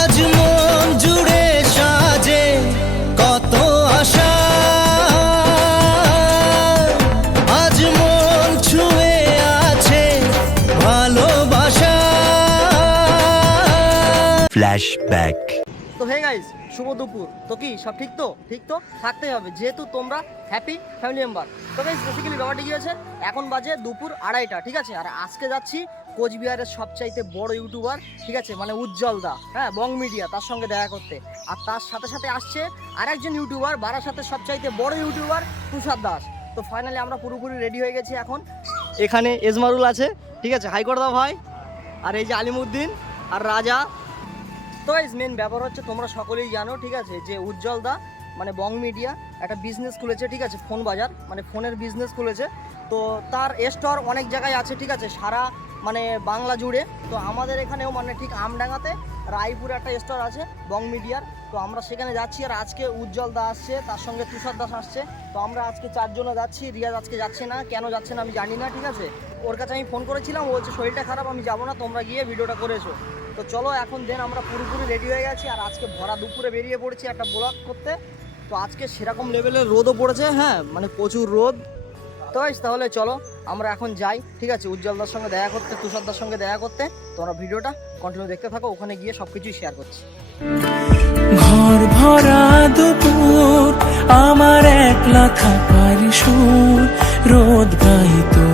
আজ মন জুড়ে সাজে কত আশা, আজ মন ছুঁয়ে আছে ভালোবাসা। ফ্ল্যাশব্যাক। তো হে গাইস, শুভ দুপুর। তো কি সব ঠিক তো? ঠিক তো থাকতেই হবে, যেহেতু তোমরা হ্যাপি ফ্যামিলি মেম্বার। তো গাইস বেসিক্যালি ব্যাপারটা কি হয়েছে, এখন বাজে দুপুর 2:30, ঠিক আছে। আর আজকে যাচ্ছি কোচবিহারের সবচাইতে বড় ইউটিউবার, ঠিক আছে, মানে উজ্জ্বল দা, হ্যাঁ, বং মিডিয়া, তার সঙ্গে দেখা করতে। আর তার সাথে সাথে আসছে আরেকজন ইউটিউবার, বারাসাতের সবচাইতে বড় ইউটিউবার তুষার দাস। তো ফাইনালি আমরা পুরোপুরি রেডি হয়ে গেছি এখন। এখানে এজমারুল আছে, ঠিক আছে, হাই করে দাও ভাই। আর এই যে আলিমউদ্দিন আর রাজা। তো গাইস মেন ব্যাপার হচ্ছে, তোমরা সকলেই জানো, ঠিক আছে, যে উজ্জ্বল দা মানে বং মিডিয়া একটা বিজনেস খুলেছে, ঠিক আছে, ফোন বাজার, মানে ফোনের বিজনেস খুলেছে। তো তার স্টোর অনেক জায়গায় আছে, ঠিক আছে, সারা মানে বাংলা জুড়ে। তো আমাদের এখানেও মানে ঠিক আমডাঙ্গাতে রায়পুরে একটা স্টোর আছে বং মিডিয়ার। তো আমরা সেখানে যাচ্ছি। আর আজকে উজ্জ্বল দা আসছে, তার সঙ্গে তুষার দাস আসছে। তো আমরা আজকে 4 জনে যাচ্ছি। রিয়াজ আজকে যাচ্ছে না, কেন যাচ্ছে না আমি জানি না, ঠিক আছে। ওর কাছে আমি ফোন করেছিলাম, ও বলছে শরীরটা খারাপ, আমি যাবো না, তোমরা গিয়ে ভিডিওটা করেছো। তো চলো এখন দেন আমরা পুরোপুরি রেডি হয়ে গেছি। আর আজকে ভরা দুপুরে বেরিয়ে পড়েছি একটা ব্লগ করতে। তো আজকে সেরকম লেভেলের রোদও পড়েছে, হ্যাঁ, মানে প্রচুর রোদ। তো তাহলে চলো আমরা এখন যাই, ঠিক আছে, উজ্জ্বলদার সঙ্গে দেখা করতে, তুষারদার সঙ্গে দেখা করতে। তোমরা ভিডিওটা কন্টিনিউ দেখতে থাকো, ওখানে গিয়ে সব কিছুই শেয়ার করছি। ঘর ভরা দুপুর, আমার একলা থাকার সুর, রোদ গাইতো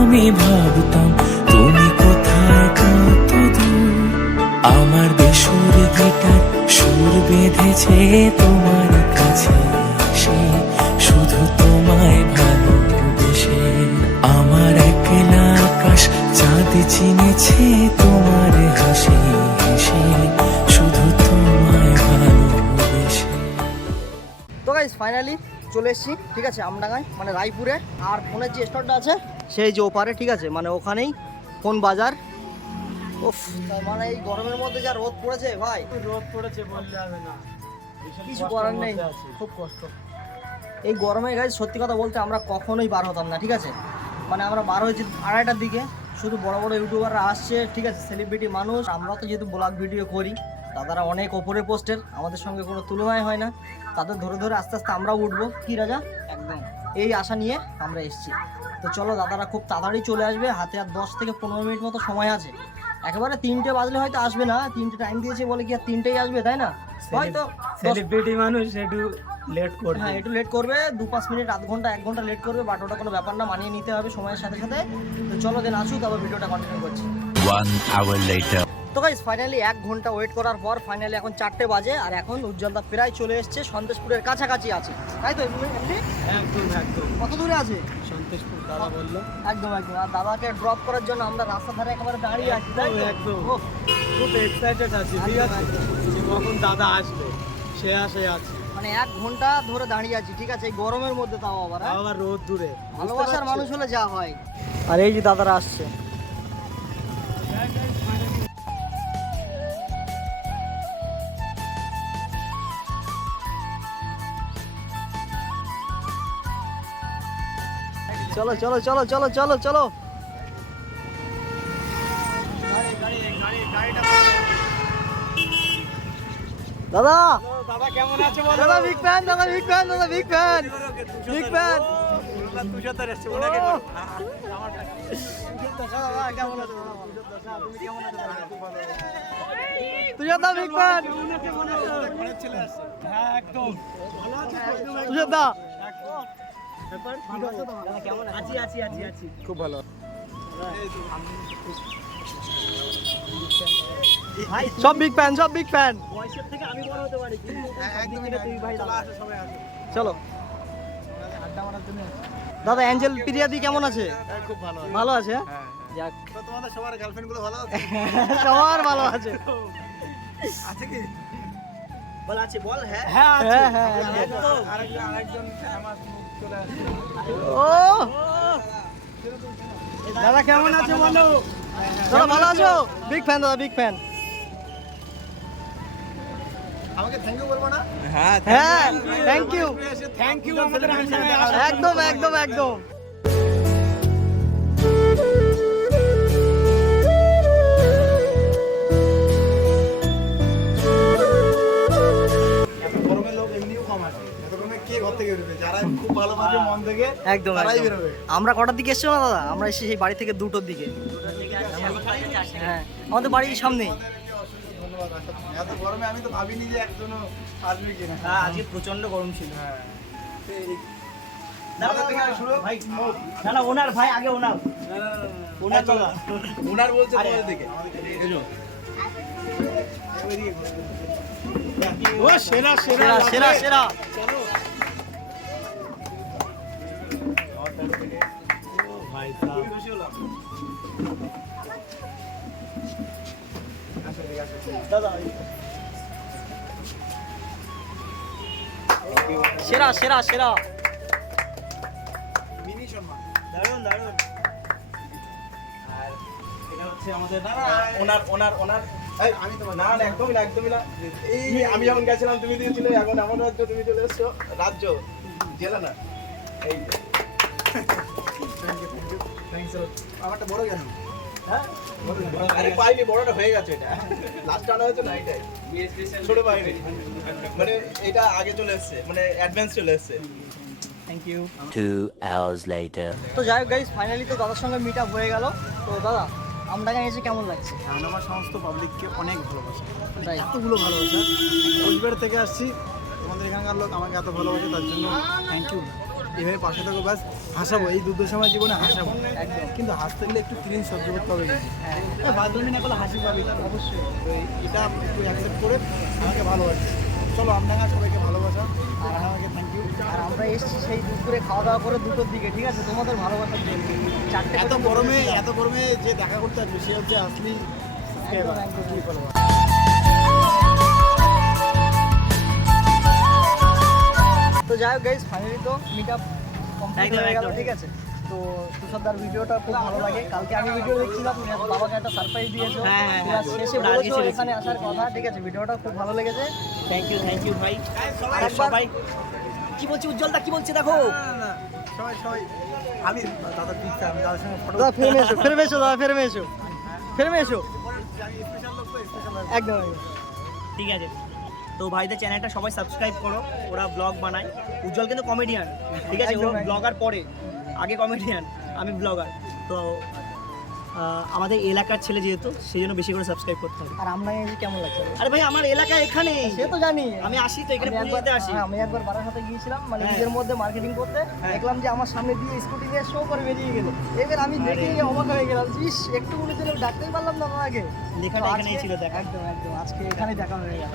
আমি ভাবতাম তুমি কোথায় কত দূর। আমার বেসুর গিটার সুর বেঁধেছে তোমার কাছে এসে, শুধু তোমায় ভালোবেসে। আমার একলা আকাশ চাঁদ চিনেছে তোমার হাসি হেসে, শুধু তোমায় ভালোবেসে। তো গাইস ফাইনালি চলে এসেছি, ঠিক আছে, আমডাঙ্গায় মানে রায়পুরে। আর ফোনের যে স্টোরটা আছে সেই যে ওপারে, ঠিক আছে, মানে ওখানেই ফোন বাজার। উফ, মানে এই গরমের মধ্যে যা রোদ পড়েছে ভাই, রোদ পড়েছে বললে হবে না, কিছু করার নেই, খুব কষ্ট। এই গরমে গাইস সত্যি কথা বলতে আমরা কখনোই বার হতাম না, ঠিক আছে। মানে আমরা বার হয়েছি 2:30টার দিকে, শুধু বড় বড় ইউটিউবাররা আসছে, ঠিক আছে, সেলিব্রিটি মানুষ। আমরা তো যেহেতু ব্লগ ভিডিও করি, দাদারা অনেক ওপরে পোস্টের, আমাদের সঙ্গে কোনো তুলনায় হয় না। তাদের ধরে ধরে আস্তে আস্তে আমরাও উঠবো, কি রাজা, একদম এই আশা নিয়ে আমরা এসেছি। তো চলো, দাদারা খুব তাড়াতাড়ি চলে আসবে, হাতে আর 10 থেকে 15 মিনিট মতো সময় আছে। একেবারে 3টে বাজলে হয়তো আসবে না, 3টে টাইম দিয়েছে বলে কি আর 3টেই আসবে, তাই না? হয়তো সেলিব্রিটি মানুষ একটু লেট করবে, হ্যাঁ একটু লেট করবে, 2-5 মিনিট, আধ ঘন্টা 1 ঘন্টা লেট করবে, বাট ওটা কোনো ব্যাপার না, মানিয়ে নিতে হবে সময়ের সাথে সাথে। তো চলো দেন আসুক, তারপর ভিডিওটা কন্টিনিউ করছি। 1 hour later. তো গাইস ফাইনালি 1 ঘন্টা ওয়েট করার পর ফাইনালি এখন 4টে বাজে। আর এখন উজ্জ্বলদা প্রায় চলে এসছে, সন্দেশপুরের কাছাকাছি আছে, তাই তো? এমনি একদম একদম কত দূরে আছে? সন্তোষপুর দাদা বললো, একদম একদম। আর দাদাকে ড্রপ করার জন্য আমরা রাস্তা ধারে একেবারে দাঁড়িয়ে আছি, তাই তো? একদম। ওহ, খুব এক্সাইটেড আছি, ঠিক আছে, যে কখন দাদা আসবে সে আশায় আছে। মানে 1 ঘন্টা ধরে দাঁড়িয়ে আছি, ঠিক আছে, এই গরমের মধ্যে, তাও আবার হ্যাঁ? আবার রোদ দূরে, ভালোবাসার মানুষ হলে যা হয়। আর এই যে দাদারা আসছে। চলো চলো চলো চলো চলো চলো। দাদা, দাদা কেমন আছে বলো? দাদা বিগ ফ্যান, দাদা বিগ ফ্যান, দাদা বিগ ফ্যান, বিগ ফ্যান। তুষার দাস এসছে, ওনাকে ও। বলো। দাদা কেমন আছো? তুমি কেমন আছো? তুষার দা বিগ ফ্যান, অনেক ছেলে আসছে, হ্যাঁ একদম ভালো আছে, তুষার দা কেমন আছি? আছি আছি আছি খুব ভালো। সব বিগ ফ্যান, সব বিগ ফ্যান। বয়সের থেকে আমি বড় হতে পারি, কিন্তু একদমই তুই ভাই দাদা আসো, সবাই আসো, চলো আড্ডা মারার জন্য। দাদা, অ্যাঞ্জেল প্রিয়াদি কেমন আছে? খুব ভালো, ভালো আছে, হ্যাঁ যাক, তো তোমাদের সবার গার্লফ্রেন্ড গুলো ভালো আছে? সবার ভালো আছে। আছে কি? বল আছে, বল হ্যাঁ হ্যাঁ আছে, হ্যাঁ হ্যাঁ একদম। আরেকজন আমার মুখ চলে আসছে। ও দাদা কেমন আছে বলো? দাদা ভালো আছো? বিগ ফ্যান দাদা, বিগ ফ্যান। আমাকে থ্যাংক ইউ বলবো না? হ্যাঁ থ্যাংক ইউ, থ্যাংক ইউ আমাদের আসামে একদম একদম একদম। ভালোবাসে মন থেকে একদম তারাই একদম। বেরোবে। আমরা কটার দিকে এসছো না দাদা? আমরা এসেছি সেই বাড়ি থেকে 2টোর দিকে। হ্যাঁ আমাদের বাড়ির সামনেই। ধন্যবাদ আসার জন্য। এত গরমে আমি তো ভাবিনি যে একজনও আসবে কিনা। আজকে প্রচন্ড গরম ছিল। হ্যাঁ না, কোথা থেকে শুরু? ভাই, না ওনার ভাই আগে ওনার ওনার চলো। ওনার বলছে আরে, তোমাদের দিকে। ও সেরা সেরা সেরা সেরা। ভাই খুশি হলাম। দাদা সেরা সেরা সেরা। মিনি সম্মান। দারুন দারুন। আর এটা হচ্ছে আমাদের ওনার এই, আমি তোমার না না, একদমই না একদমই না। এই আমি যখন গেছিলাম তুমি দিয়েছিলে, এখন এমন রাজ্য তুমি চলে এসছো, রাজ্য জেলা না। এই থ্যাঙ্কস। আমারটা বড় কেন? হ্যাঁ আরে পাইনি, বড়টা হয়ে গেছে। এটা লাস্ট আনা হয়েছে না, এটাই ছোট পাইনি। মানে এটা আগে চলে এসছে, মানে অ্যাডভান্স চলে এসছে। Thank you. 2 hours later. তো যাই হোক গাইস, ফাইনালি তো দাদার সঙ্গে মিট আপ হয়ে গেল। তো দাদা আমডাঙ্গা এসে কেমন লাগছে? কারণ আমার সমস্ত পাবলিককে অনেক ভালোবাসে, তাই এতগুলো ভালোবাসা। কোচবিহার থেকে আসছি, তোমাদের এখানকার লোক আমাকে এত ভালোবাসে, তার জন্য থ্যাংক ইউ। এভাবে পাশে থাকো, ব্যাস হাসাবো, এই দুর্দশাময় জীবনে হাসাবো একদম। কিন্তু হাসতে গেলে একটু ক্লিন সহ্য করতে হবে। বাদমি না করলে হাসি পাবি, তার অবশ্যই। তো এটা একটু অ্যাকসেপ্ট করে আমাকে ভালোবাসে। চলো আমডাঙ্গা সবাইকে ভালোবাসা, আর আমাকে থ্যাংক ইউ। আর আমরা এসেছি সেই দুপুরে খাওয়া দাওয়া করে 2টোর দিকে, ঠিক আছে? তোমাদের ভালোবাসার জন্য 4টে এত গরমে যে দেখা করতে আসবে সে হচ্ছে আসলি একদম, একদম। কি বলবো। তো যাই হোক গাইস, ফাইনালি তো মিট আপ কমপ্লিট একদম, হয়ে গেল, একদম। ঠিক আছে? তো তুষারদার ভিডিওটা খুব ভালো লাগে। কালকে আমি ভিডিও দেখছিলাম, তুমি বাবাকে একটা সারপ্রাইজ দিয়েছো। হ্যাঁ, হ্যাঁ, তুমি আজ হ্যাঁ। শেষে ওটা আজকে বলেছো ছেড়েছি। এখানে আসার কথা, ঠিক আছে? ভিডিওটা খুব ভালো লেগেছে। থ্যাংক ইউ ভাই। আর একবার- সবাই কি বলছি, উজ্জ্বলদা কি বলছে দেখো। সবাই আমি দাদা পিকটা আমি দাদার সঙ্গে ফটো দাদা ফেরমে এসো, ফেরমে এসো দাদা, ফেরমে এসো, ফেরমে এসো। স্পেশাল লোক তো স্পেশাল একদম একদম। ঠিক আছে, তো ভাইদের চ্যানেলটা সবাই সাবস্ক্রাইব করো। ওরা ব্লগ বানায়। উজ্জ্বল কিন্তু কমেডিয়ান, ঠিক আছে? ও একদম, একদম। ব্লগার পরে, আগে কমেডিয়ান, আমি ব্লগার। তো আমাদের এলাকার ছেলে যেহেতু, সেই জন্য বেশি করে সাবস্ক্রাইব করতে হবে। আর আমরা এসে কেমন লাগছে? আরে ভাই আমার এলাকা এখানে, সে তো জানি। আমি আসি তো এখানে, আমি পুজো একবার- দিতে আসি। হ্যাঁ, আমি একবার বারার সাথে গিয়েছিলাম, মানে হ্যাঁ। নিজের মধ্যে মার্কেটিং করতে। হ্যাঁ। দেখলাম যে আমার সামনে দিয়ে স্কুটি নিয়ে শো করে বেরিয়ে গেল। এবার আমি দেখে অবাক হয়ে গেলাম, ইস একটু বলে ছিল, ডাকতেই পারলাম না আগে। লেখাটা তো এখানেই আজকে- ছিল দেখা। একদম একদম, আজকে এখানে দেখা হয়ে গেল।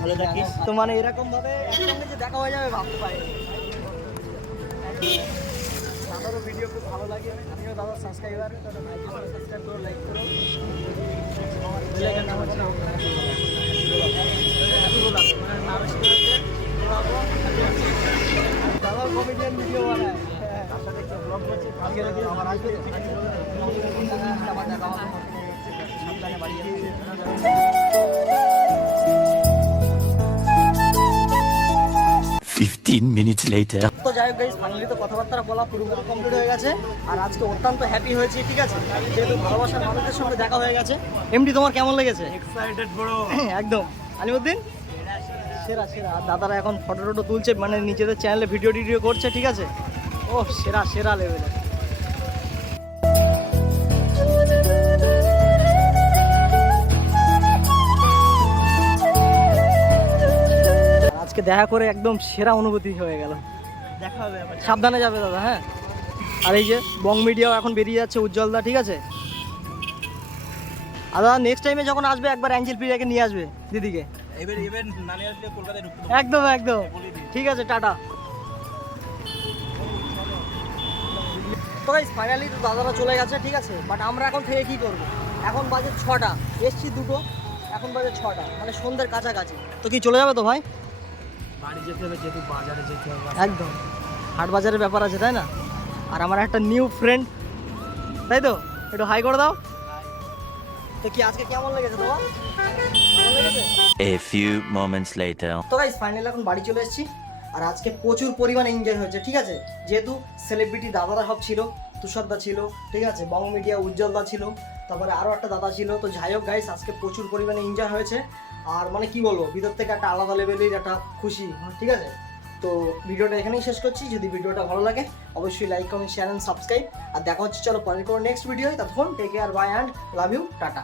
ভালো থাকিস। তো মানে এরকম ভাবে একসঙ্গে যে দেখা হয়ে যাবে ভাবতে পারিনি। দাদারও ভিডিও খুব ভালো লাগে, আমিও দাদার সাবস্ক্রাইবার। দাদা ভাইকে সাবস্ক্রাইব করো, লাইক করো। আমার চ্যানেলের নাম হচ্ছে দাদাও কমেডিয়ান ভিডিও বানায়। হ্যাঁ, তার সাথে একটা ব্লগ করছে। কালকে থেকে আমার আসবে, আবার দেখা হবে। সাবধানে বাড়ি যাবে। 15 minutes later. তো যাই হোক গাইস, ফাইনালি তো কথাবার্তা বলা পুরোপুরি কমপ্লিট হয়ে গেছে। আর আজকে অত্যন্ত হ্যাপি হয়েছি, ঠিক আছে? যেহেতু ভালোবাসার মানুষদের সঙ্গে দেখা হয়ে গেছে। এমডি তোমার কেমন লেগেছে? Excited bro. একদম। আলিমুদ্দিন সেরা সেরা। আর দাদারা এখন ফটো টটো তুলছে, মানে নিজেদের চ্যানেলে ভিডিও টিডিও করছে, ঠিক আছে? ও সেরা সেরা লেভেলে। আজকে দেখা করে একদম সেরা অনুভূতি হয়ে গেল। দেখা হবে আবার। সাবধানে যাবে দাদা, হ্যাঁ? আর এই যে বং মিডিয়াও এখন বেরিয়ে যাচ্ছে, উজ্জ্বলদা, ঠিক আছে? আর দাদা নেক্সট টাইমে যখন আসবে একবার অ্যাঞ্জেল প্রিয়াকে নিয়ে আসবে দিদিকে। এবার নানি আসলে কলকাতায় ঢুকতে একদম একদম, ঠিক আছে, টাটা। তো গাইস ফাইনালি তো দাদারা চলে গেছে, ঠিক আছে? বাট আমরা এখন থেকে কি করব? এখন বাজে 6টা, এসছি 2টো, এখন বাজে 6টা, মানে সন্ধ্যের কাছাকাছি। তো কি চলে যাবে তো ভাই? বাড়ি যেতে হবে, যেহেতু বাজারে যেতে হবে। একদম, হাট বাজারের ব্যাপার আছে, তাই না? আর আমার একটা নিউ ফ্রেন্ড, তাই তো? একটু হাই করে দাও। তো কি আজকে কেমন লেগেছে তোমার? ভালো লেগেছে? A few moments later. তো গাইস ফাইনালি এখন বাড়ি চলে এসেছি। আর আজকে প্রচুর পরিমাণে এনজয় হয়েছে, ঠিক আছে? যেহেতু সেলিব্রিটি দাদারা সব ছিল, তুষারদা ছিল, ঠিক আছে? বং মিডিয়া উজ্জ্বলদা ছিল, তারপরে আরও একটা দাদা ছিল। তো যাই হোক গাইস, আজকে প্রচুর পরিমাণে এনজয় হয়েছে। আর মানে কি বলবো, ভিতর থেকে একটা আলাদা লেভেলের একটা খুশি, ঠিক আছে? তো ভিডিওটা এখানেই শেষ করছি। যদি ভিডিওটা ভালো লাগে অবশ্যই like comment share and subscribe. আর দেখা হচ্ছে চলো পরের কোনো নেক্সট ভিডিও। ততক্ষণ take care, bye and love you, tata.